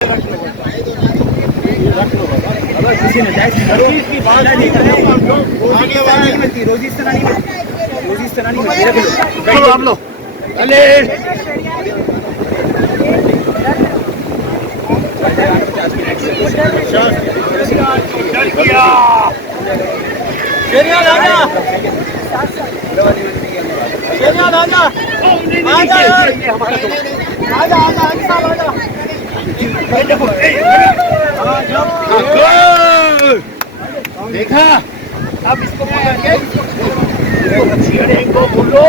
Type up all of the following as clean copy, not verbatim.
किसी ने की बात नहीं मिलती, रोजी इस तरह नहीं मिलती, रोजी इस तरह नहीं मिलती। आप लो अले देखा अब इसको को बोलो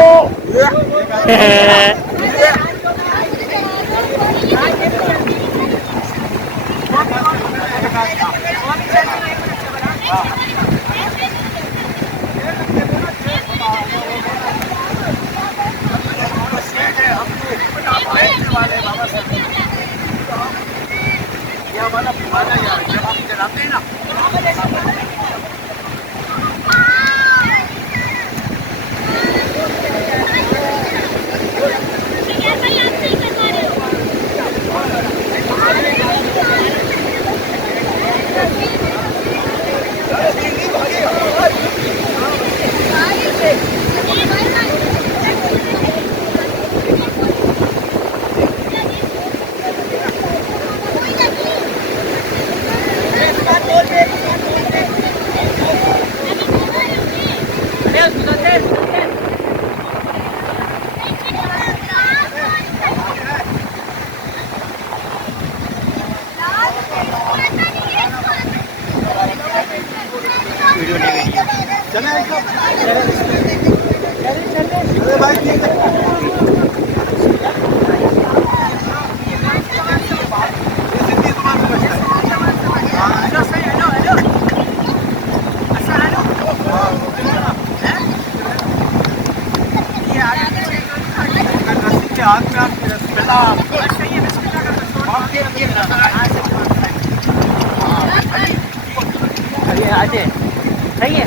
सही है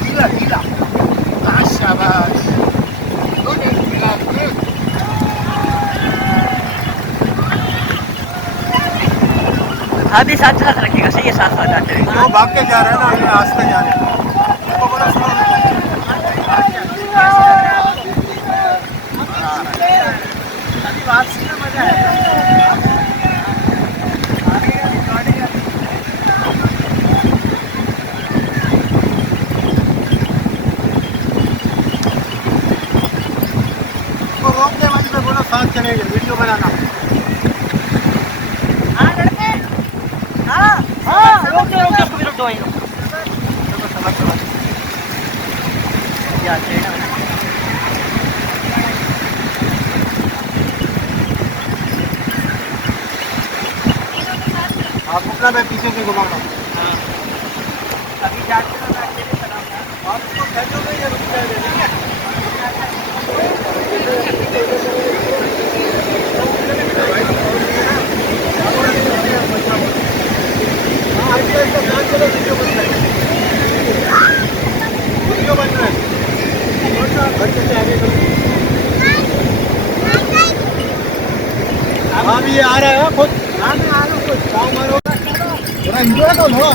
गीला गीला शाबाश अभी साथ साथ रखेगा सही है साथ साथ आते हैं वो भाग के जा रहे हैं ना ये आस्ते जा रहे हैं अभी बात से मजा है साथ चलेंगे वीडियो बनाना आप रुकना मैं पीछे से घुमाऊंगा अभी आप इसको फेंकोगे या रुक जाएगा ठीक है वीडियो बन रहा है अब ये आ रहा है खुद पाँव मारो थोड़ा एंजॉय तो लो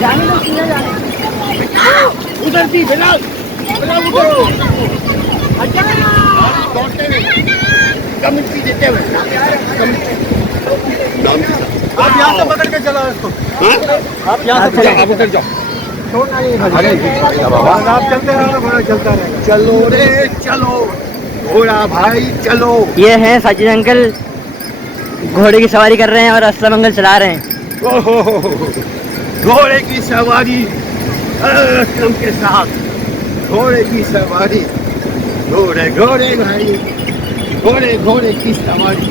जाने दो सीधा जाने उधर थी बिलाल बिलाल उधर दौड़ते हुए कमिटी देते हुए आप यहाँ से पकड़ के चलाओ इसको आप यहाँ से आप उधर जाओ आप चलते रहो घोड़ा चलता रहेगा चलो रे चलो घोड़ा भाई चलो ये हैं साजिद अंकल घोड़े की सवारी कर रहे हैं और असलम अंकल चला रहे हैं घोड़े की सवारी असलम के साथ घोड़े की सवारी घोड़े घोड़े भाई घोड़े घोड़े की सवारी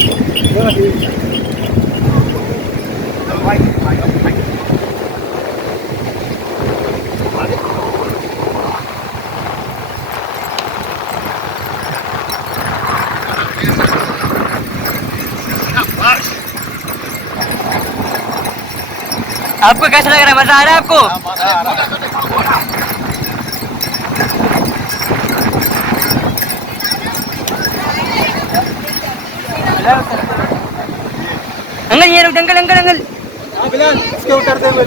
आपको कैसा लग रहा है, मजा आ रहा है आपको? अंकल ये रुक, अंकल अंकल अंकल इसके उतरते हुए